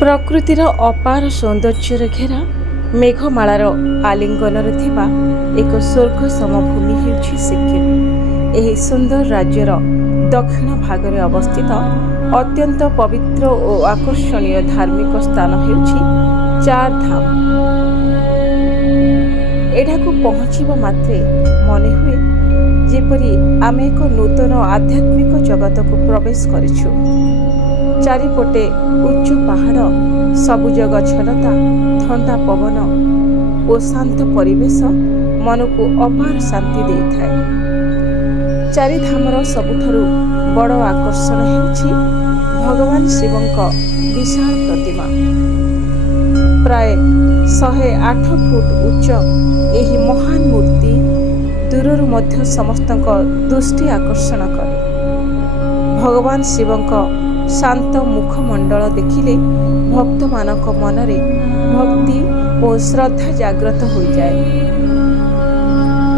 ପ୍ରକୃତିର ଅପାର ସୌନ୍ଦର୍ଯ୍ୟରେ ଘେରା ମେଘମାଳାର ଆଲିଙ୍ଗନରେ ଥିବା ଏକ ସ୍ୱର୍ଗ ସମଭୂମି ହେଉଛି ସିକିମ୍। ଏହି ସୁନ୍ଦର ରାଜ୍ୟର ଦକ୍ଷିଣ ଭାଗରେ ଅବସ୍ଥିତ ଅତ୍ୟନ୍ତ ପବିତ୍ର ଓ ଆକର୍ଷଣୀୟ ଧାର୍ମିକ ସ୍ଥାନ ହେଉଛି ଚାରଧାମ। ଏଠାକୁ ପହଞ୍ଚିବା ମାତ୍ରେ ମନେ ହୁଏ ଯେପରି ଆମେ ଏକ ନୂତନ ଆଧ୍ୟାତ୍ମିକ ଜଗତକୁ ପ୍ରବେଶ କରିଛୁ। ଚାରିପଟେ ଉଚ୍ଚ ପାହାଡ଼, ସବୁଜ ଗଛଲତା, ଥଣ୍ଡା ପବନ ଓ ଶାନ୍ତ ପରିବେଶ ମନକୁ ଅପାର ଶାନ୍ତି ଦେଇଥାଏ। ଚାରିଧାମର ସବୁଠାରୁ ବଡ଼ ଆକର୍ଷଣ ହେଉଛି ଭଗବାନ ଶିବଙ୍କ ବିଶାଳ ପ୍ରତିମା। ପ୍ରାୟ 108 ଫୁଟ ଉଚ୍ଚ ଏହି ମହାନ ମୂର୍ତ୍ତି ଦୂରରୁ ମଧ୍ୟ ସମସ୍ତଙ୍କ ଦୃଷ୍ଟି ଆକର୍ଷଣ କରେ। ଭଗବାନ ଶିବଙ୍କ ଶାନ୍ତ ମୁଖମଣ୍ଡଳ ଦେଖିଲେ ଭକ୍ତମାନଙ୍କ ମନରେ ଭକ୍ତି ଓ ଶ୍ରଦ୍ଧା ଜାଗ୍ରତ ହୋଇଯାଏ।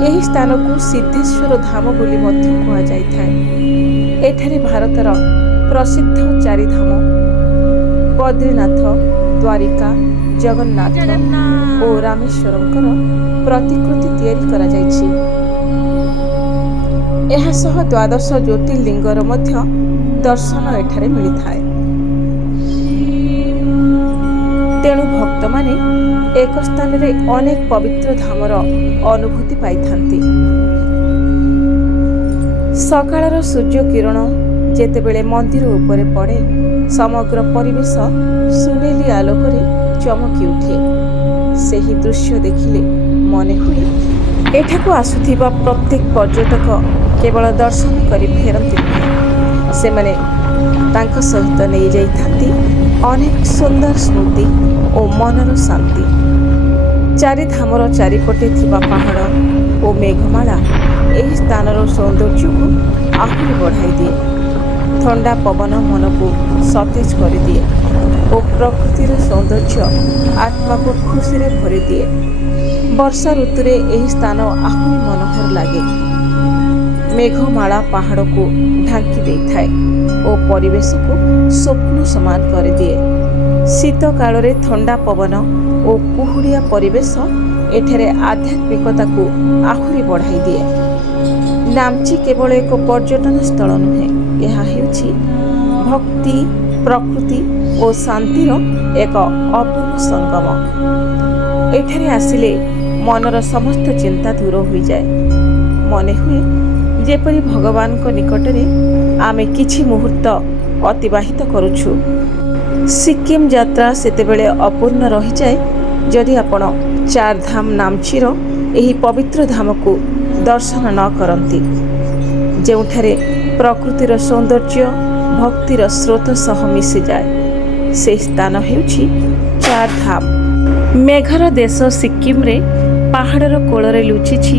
ଏହି ସ୍ଥାନକୁ ସିଦ୍ଧେଶ୍ୱର ଧାମ ବୋଲି ମଧ୍ୟ କୁହାଯାଇଥାଏ। ଏଠାରେ ଭାରତର ପ୍ରସିଦ୍ଧ ଚାରିଧାମ ବଦ୍ରିନାଥ, ଦ୍ୱାରିକା, ଜଗନ୍ନାଥ ଓ ରାମେଶ୍ୱରଙ୍କର ପ୍ରତିକୃତି ତିଆରି କରାଯାଇଛି। ଏହା ସହ 12 ଜ୍ୟୋତିର୍ଲିଙ୍ଗର ମଧ୍ୟ ଦର୍ଶନ ଏଠାରେ ମିଳିଥାଏ। ତେଣୁ ଭକ୍ତମାନେ ଏକ ସ୍ଥାନରେ ଅନେକ ପବିତ୍ର ଧାମର ଅନୁଭୂତି ପାଇଥାନ୍ତି। ସକାଳର ସୂର୍ଯ୍ୟ କିରଣ ଯେତେବେଳେ ମନ୍ଦିର ଉପରେ ପଡ଼େ, ସମଗ୍ର ପରିବେଶ ସୁନେଲି ଆଲୋକରେ ଚମକି ଉଠେ। ସେହି ଦୃଶ୍ୟ ଦେଖିଲେ ମନେ ହୁଏ ଏଠାକୁ ଆସୁଥିବା ପ୍ରତ୍ୟେକ ପର୍ଯ୍ୟଟକ କେବଳ ଦର୍ଶନ କରି ଫେରନ୍ତି ନାହିଁ, ସେମାନେ ତାଙ୍କ ସହିତ ନେଇଯାଇଥାନ୍ତି ଅନେକ ସୁନ୍ଦର ସ୍ମୃତି ଓ ମନର ଶାନ୍ତି। ଚାରିଧାମର ଚାରିପଟେ ଥିବା ପାହାଡ଼ ଓ ମେଘମାଳା ଏହି ସ୍ଥାନର ସୌନ୍ଦର୍ଯ୍ୟକୁ ଆହୁରି ବଢ଼ାଇ ଦିଏ। ଥଣ୍ଡା ପବନ ମନକୁ ସତେଜ କରିଦିଏ ଓ ପ୍ରକୃତିର ସୌନ୍ଦର୍ଯ୍ୟ ଆତ୍ମାକୁ ଖୁସିରେ ଭରିଦିଏ। ବର୍ଷା ଋତୁରେ ଏହି ସ୍ଥାନ ଆହୁରି ମନୋହର ଲାଗେ। ମେଘମାଳା ପାହାଡ଼କୁ ଢାଙ୍କି ଦେଇଥାଏ ଓ ପରିବେଶକୁ ସ୍ୱପ୍ନ ସମାନ କରିଦିଏ। ଶୀତ କାଳରେ ଥଣ୍ଡା ପବନ ଓ କୁହୁଡ଼ିଆ ପରିବେଶ ଏଠାରେ ଆଧ୍ୟାତ୍ମିକତାକୁ ଆହୁରି ବଢ଼ାଇ ଦିଏ। ନାମ୍ଚି କେବଳ ଏକ ପର୍ଯ୍ୟଟନ ସ୍ଥଳ ନୁହେଁ, ଏହା ହେଉଛି ଭକ୍ତି, ପ୍ରକୃତି ଓ ଶାନ୍ତିର ଏକ ଅପୂର୍ବ ସଙ୍ଗମ। ଏଠାରେ ଆସିଲେ ମନର ସମସ୍ତ ଚିନ୍ତା ଦୂର ହୋଇଯାଏ। ମନେ ହୁଏ ଯେପରି ଭଗବାନଙ୍କ ନିକଟରେ ଆମେ କିଛି ମୁହୂର୍ତ୍ତ ଅତିବାହିତ କରୁଛୁ। ସିକିମ୍ ଯାତ୍ରା ସେତେବେଳେ ଅପୂର୍ଣ୍ଣ ରହିଯାଏ ଯଦି ଆପଣ ଚାରଧାମ ନାମ୍ଚିର ଏହି ପବିତ୍ର ଧାମକୁ ଦର୍ଶନ ନ କରନ୍ତି, ଯେଉଁଠାରେ ପ୍ରକୃତିର ସୌନ୍ଦର୍ଯ୍ୟ ଭକ୍ତିର ସ୍ରୋତ ସହ ମିଶିଯାଏ। ସେହି ସ୍ଥାନ ହେଉଛି ଚାରଧାମ। ମେଘର ଦେଶ ସିକିମ୍ରେ ପାହାଡ଼ର କୋଳରେ ଲୁଚିଛି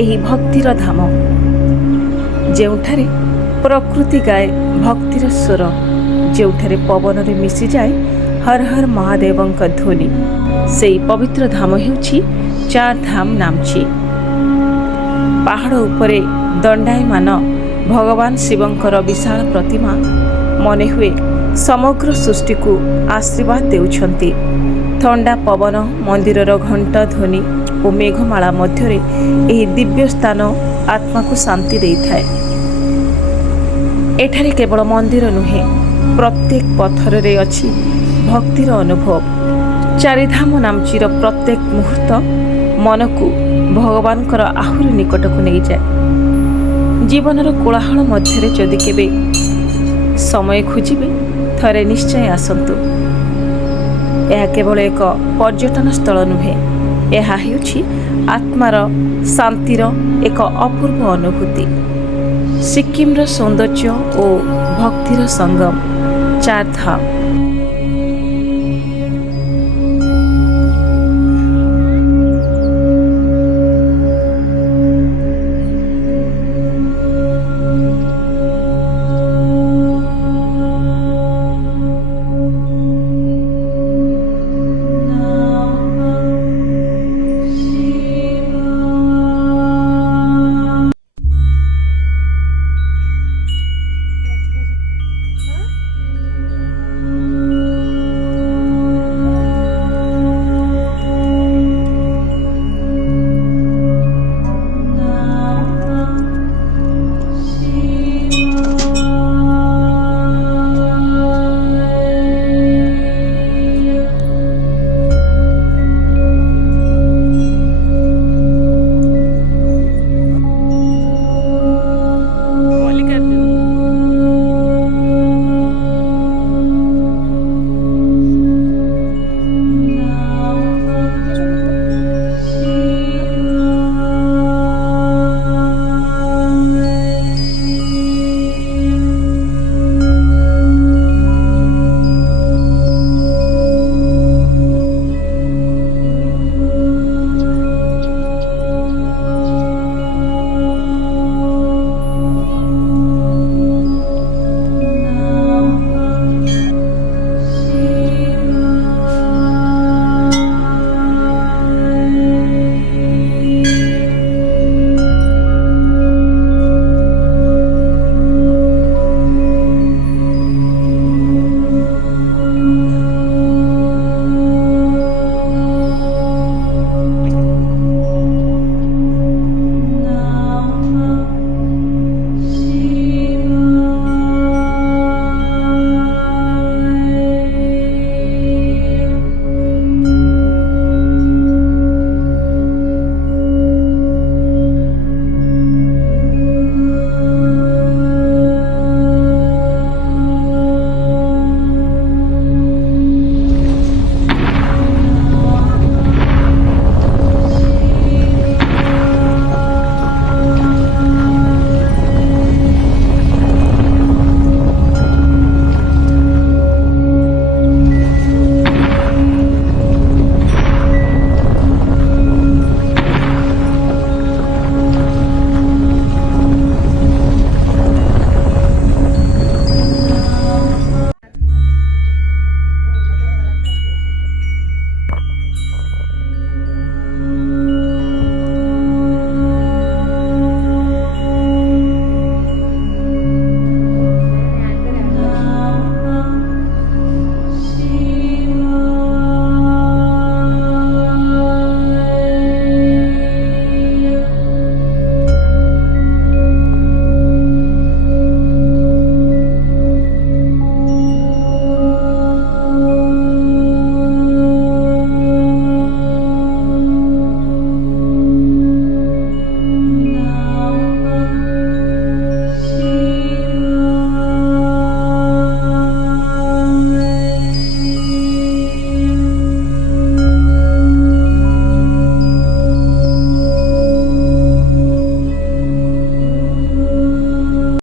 ଏହି ଭକ୍ତିର ଧାମ, ଯେଉଁଠାରେ ପ୍ରକୃତି ଗାଏ ଭକ୍ତିର ସ୍ୱର, ଯେଉଁଠାରେ ପବନରେ ମିଶିଯାଏ ହର ହର ମହାଦେବଙ୍କ ଧ୍ୱନି। ସେହି ପବିତ୍ର ଧାମ ହେଉଛି ଚାରଧାମ ନାମ୍ଚି। ପାହାଡ଼ ଉପରେ ଦଣ୍ଡାୟମାନ ଭଗବାନ ଶିବଙ୍କର ବିଶାଳ ପ୍ରତିମା ମନେ ହୁଏ ସମଗ୍ର ସୃଷ୍ଟିକୁ ଆଶୀର୍ବାଦ ଦେଉଛନ୍ତି। ଥଣ୍ଡା ପବନ, ମନ୍ଦିରର ଘଣ୍ଟ ଧ୍ୱନି ଓ ମେଘମାଳା ମଧ୍ୟରେ ଏହି ଦିବ୍ୟ ସ୍ଥାନ ଆତ୍ମାକୁ ଶାନ୍ତି ଦେଇଥାଏ। ଏଠାରେ କେବଳ ମନ୍ଦିର ନୁହେଁ, ପ୍ରତ୍ୟେକ ପଥରରେ ଅଛି ଭକ୍ତିର ଅନୁଭବ। ଚାରିଧାମ ନାମ୍ଚିର ପ୍ରତ୍ୟେକ ମୁହୂର୍ତ୍ତ ମନକୁ ଭଗବାନଙ୍କର ଆହୁରି ନିକଟକୁ ନେଇଯାଏ। ଜୀବନର କୋଳାହଳ ମଧ୍ୟରେ ଯଦି କେବେ ସମୟ ଖୋଜିବେ, ଥରେ ନିଶ୍ଚୟ ଆସନ୍ତୁ। ଏହା କେବଳ ଏକ ପର୍ଯ୍ୟଟନ ସ୍ଥଳ ନୁହେଁ, ଏହା ହେଉଛି ଆତ୍ମାର ଶାନ୍ତିର ଏକ ଅପୂର୍ବ ଅନୁଭୂତି। ସିକିମ୍ର ସୌନ୍ଦର୍ଯ୍ୟ ଓ ଭକ୍ତିର ସଙ୍ଗମ ଚାରଧାମ।